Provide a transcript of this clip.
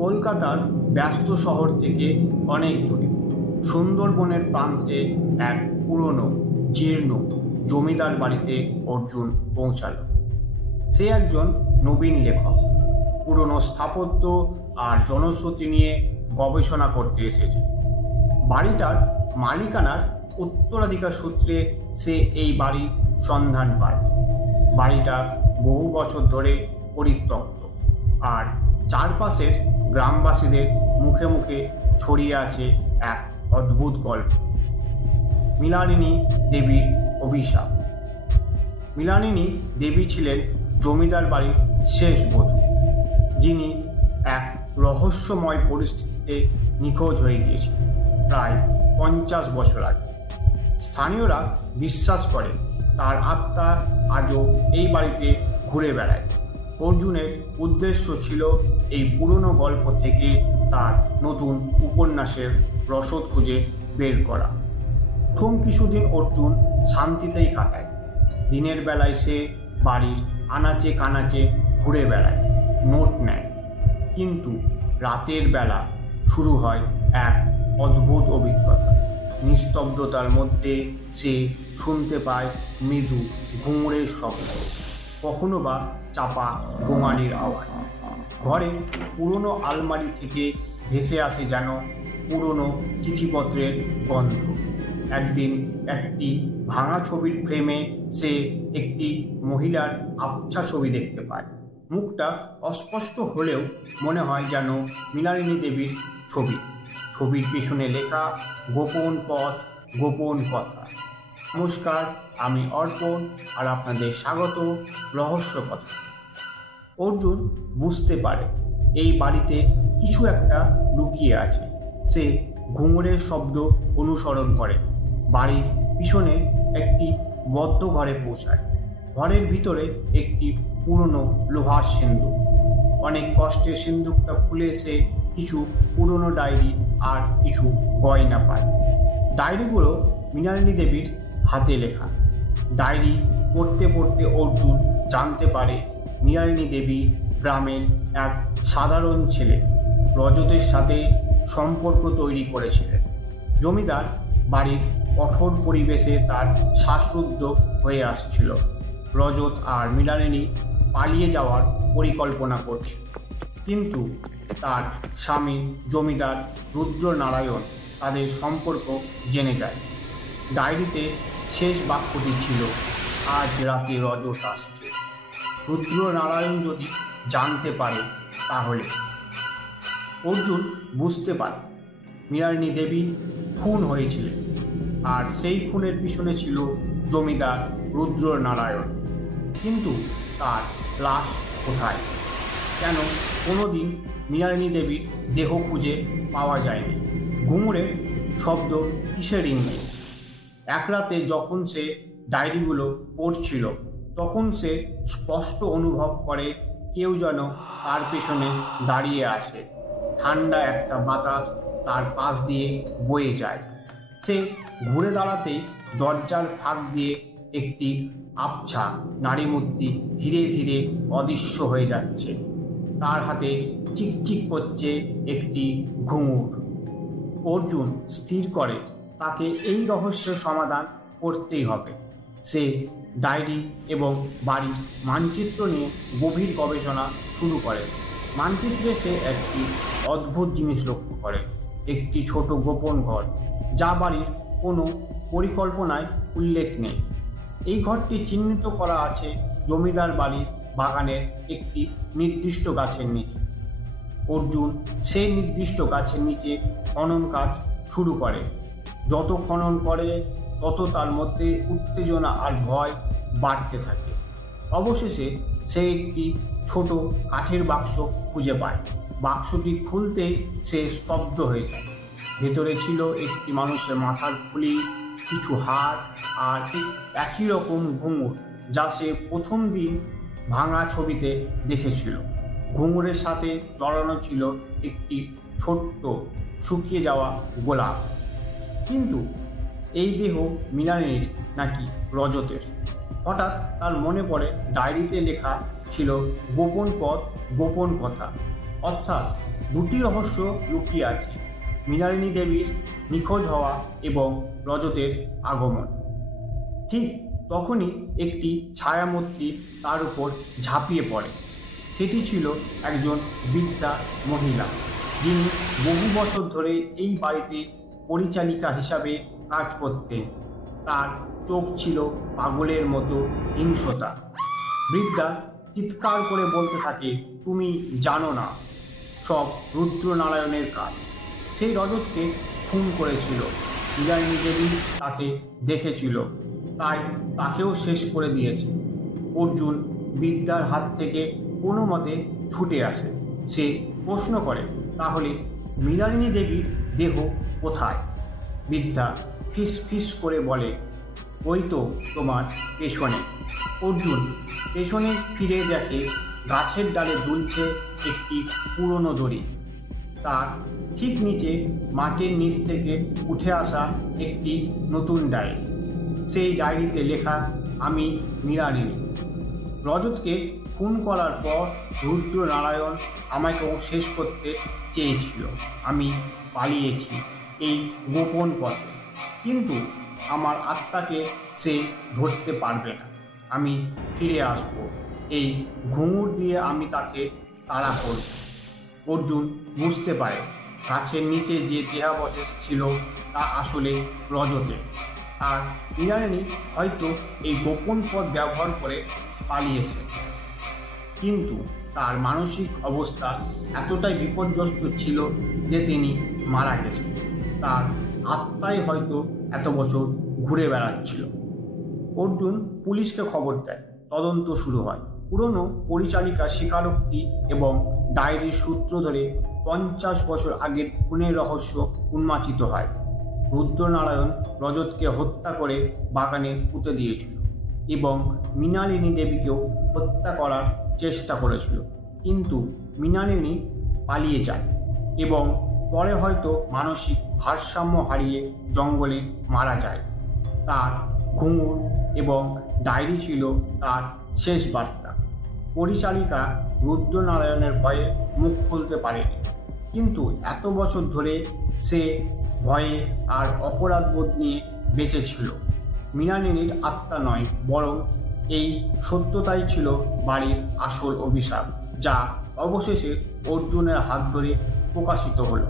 কলকাতার ব্যস্ত শহর থেকে অনেক দূরে সুন্দরবনের প্রান্তে এক পুরনো জীর্ণ জমিদার বাড়িতে অর্জুন পৌঁছাল। সে একজন নবীন লেখক, পুরনো স্থাপত্য আর জনশ্রুতি নিয়ে গবেষণা করতে এসেছে। বাড়িটার মালিকানার উত্তরাধিকার সূত্রে সে এই বাড়ির সন্ধান পায়। বাড়িটা বহু বছর ধরে পরিত্যক্ত, আর চারপাশের গ্রামবাসীদের মুখে মুখে ছড়িয়ে আছে এক অদ্ভুত গল্প, মৃণালিনী দেবীর অভিশাপ। মৃণালিনী দেবী ছিলেন জমিদার বাড়ির শেষ বধূ, যিনি এক রহস্যময় পরিস্থিতিতে নিখোঁজ হয়ে গিয়েছিলেন প্রায় 50 বছর আগে। স্থানীয়রা বিশ্বাস করে তার আত্মা আজও এই বাড়িতে ঘুরে বেড়ায়। অর্জুনের উদ্দেশ্য ছিল এই পুরনো গল্প থেকে তার নতুন উপন্যাসের রসদ খুঁজে বের করা। প্রথম কিছুদিন অর্জুন শান্তিতেই কাটায়। দিনের বেলায় সে বাড়ির আনাচে কানাচে ঘুরে বেড়ায়, নোট নেয়। কিন্তু রাতের বেলা শুরু হয় এক অদ্ভুত অভিজ্ঞতা। নিস্তব্ধতার মধ্যে সে শুনতে পায় মৃদু ঘুঙুরের শব্দ, কখনো বা চাপা গোঙানির আওয়াজ। ঘরে পুরনো আলমারি থেকে ভেসে আসে যেন পুরনো চিঠিপত্রের গন্ধ। একদিন একটি ভাঙা ছবির ফ্রেমে সে একটি মহিলার আবছা ছবি দেখতে পায়। মুখটা অস্পষ্ট হলেও মনে হয় যেন মৃণালিনী দেবীর ছবি। ছবির পেছনে লেখা গোপন পথ, গোপন কথা। নমস্কার, আমি অর্পণ, আর আপনাদের স্বাগত রহস্য কথা। অর্জুন বুঝতে পারে এই বাড়িতে কিছু একটা লুকিয়ে আছে। সে ঘুঙুরের শব্দ অনুসরণ করে বাড়ির পিছনে একটি বদ্ধ ঘরে পৌঁছায়। ঘরের ভিতরে একটি পুরনো লোহার সিন্দুক। অনেক কষ্টে সিন্দুকটা খুলে সে কিছু পুরনো ডায়েরি আর কিছু গয়না পায়। ডায়েরিগুলো মৃণালিনী দেবীর হাতে লেখা। ডায়েরি পড়তে পড়তে অর্জুন জানতে পারে মৃণালিনী দেবী গ্রামের এক সাধারণ ছেলে রজতের সাথে সম্পর্ক তৈরি করেছিলেন। জমিদার বাড়ির কঠোর পরিবেশে তার শ্বাসরুদ্ধ হয়ে আসছিল। রজত আর মৃণালিনী পালিয়ে যাওয়ার পরিকল্পনা করছে, কিন্তু তার স্বামী জমিদার রুদ্রনারায়ণ তাদের সম্পর্ক জেনে যায়। ডায়েরিতে শেষ বাক্যটি ছিল, আজ রাতে রজত আসছে। রুদ্রনারায়ণ যদি জানতে পারে তাহলে। অর্জুন বুঝতে পারে মৃণালিনী দেবী খুন হয়েছিলেন, আর সেই খুনের পিছনে ছিল জমিদার রুদ্রনারায়ণ। কিন্তু তার লাশ কোথায়? কেন কোনোদিন মৃণালিনী দেবীর দেহ খুঁজে পাওয়া যায়নি? ঘুঙুরের শব্দ কিসের ইঙ্গিত? এক রাতে যখন সে ডায়েরিগুলো পড়ছিল, তখন সে স্পষ্ট অনুভব করে কেউ যেন তার পেছনে দাঁড়িয়ে আছে। ঠান্ডা একটা বাতাস তার পাশ দিয়ে বয়ে যায়। সে ঘুরে দাঁড়াতেই দরজার ফাঁক দিয়ে একটি আবছা নারীমূর্তি ধীরে ধীরে অদৃশ্য হয়ে যাচ্ছে। তার হাতে চিকচিক করছে একটি ঘুঙুর। অর্জুন স্থির করে তাকে এই রহস্যের সমাধান করতেই হবে। সে ডায়েরি এবং বাড়ির মানচিত্র নিয়ে গভীর গবেষণা শুরু করে। মানচিত্রে সে একটি অদ্ভুত জিনিস লক্ষ্য করে, একটি ছোট গোপন ঘর, যা বাড়ির কোনো পরিকল্পনায় উল্লেখ নেই। এই ঘরটি চিহ্নিত করা আছে জমিদার বাড়ির বাগানের একটি নির্দিষ্ট গাছের নিচে। অর্জুন সেই নির্দিষ্ট গাছের নিচে খনন কাজ শুরু করে। যত খনন করে তত তার মধ্যে উত্তেজনা আর ভয় বাড়তে থাকে। অবশেষে সে একটি ছোট কাঠের বাক্স খুঁজে পায়। বাক্সটি খুলতেই সে স্তব্ধ হয়ে যায়। ভেতরে ছিল একটি মানুষের মাথার খুলি, কিছু হাড় আর একই রকম ঘুঙুর, যা সে প্রথম দিন ভাঙা ছবিতে দেখেছিল। ঘুঙুরের সাথে জড়ানো ছিল একটি ছোট্ট শুকিয়ে যাওয়া গোলাপ। কিন্তু এই দেহ মৃণালিনীর নাকি রজতের? হঠাৎ তার মনে পড়ে ডায়েরিতে লেখা ছিল গোপন পথ, গোপন কথা। অর্থাৎ দুটি রহস্য লুকিয়ে আছে: মৃণালিনী দেবীর নিখোঁজ হওয়া এবং রজতের আগমন। ঠিক তখনই একটি ছায়ামূর্তি তার উপর ঝাঁপিয়ে পড়ে। সেটি ছিল একজন বৃদ্ধা মহিলা, যিনি বহু বছর ধরে এই বাড়িতে পরিচালিকা হিসাবে কাজ করতেন। তার চোখ ছিল পাগলের মতো হিংস্রতা। বৃদ্ধা চিৎকার করে বলতে থাকে, তুমি জানো না, সব রুদ্রনারায়ণের কাজ। সেই রজতকে খুন করেছিল। মৃণালিনী দেবী তাকে দেখেছিল, তাই তাকেও শেষ করে দিয়েছে। অর্জুন বৃদ্ধার হাত থেকে কোনো মতে ছুটে আসে। সে প্রশ্ন করে, তাহলে মৃণালিনী দেবীর দেহ কোথায়? বৃদ্ধা ফিস ফিস করে বলে, ওই তো তোমার পেছনে। অর্জুন পেছনে ফিরে দেখে গাছের ডালে দুলছে একটি পুরনো দড়ি। তার ঠিক নিচে মাটির নিচ থেকে উঠে আসা একটি নতুন ডায়েরি। সেই ডায়েরিতে লেখা, আমি মৃণালিনী। রজতকে খুন করার পর রুদ্রনারায়ণ আমাকেও শেষ করতে চেয়েছিল। আমি পালিয়েছি এই গোপন পথে, কিন্তু আমার আত্মাকে সে ধরতে পারবে না। আমি ফিরে আসব, এই ঘুঙুর দিয়ে আমি তাকে তাড়া করব। অর্জুন বুঝতে পারে গাছের নিচে যে দেহাবশেষ ছিল তা আসলে রজতের, আর মৃণালিনী হয়তো এই গোপন পথ ব্যবহার করে পালিয়েছে। কিন্তু তার মানসিক অবস্থা এতটাই বিপর্যস্ত ছিল যে তিনি মারা গেছেন। তার আত্মাই হয়তো এত বছর ঘুরে বেড়াচ্ছিল। অর্জুন পুলিশকে খবর দেয়। তদন্ত শুরু হয়। পুরনো পরিচালিকার স্বীকারোক্তি এবং ডায়েরির সূত্র ধরে 50 বছর আগের খুনের রহস্য উন্মোচিত হয়। রুদ্রনারায়ণ রজতকে হত্যা করে বাগানে পুঁতে দিয়েছিল এবং মৃণালিনী দেবীকেও হত্যা করার চেষ্টা করেছিল, কিন্তু মৃণালিনী পালিয়ে যায় এবং পরে হয়তো মানসিক ভারসাম্য হারিয়ে জঙ্গলে মারা যায়। তার ঘুঙুর এবং ডায়েরি ছিল তার শেষ বার্তা। পরিচালিকা রুদ্রনারায়ণের ভয়ে মুখ খুলতে পারেনি, কিন্তু এত বছর ধরে সে ভয়ে আর অপরাধবোধ নিয়ে বেঁচে ছিল। মৃণালিনীর আত্মা নয়, বরং এই সত্যতাই ছিল বাড়ির আসল অভিশাপ, যা অবশেষে অর্জুনের হাত ধরে প্রকাশিত হলো।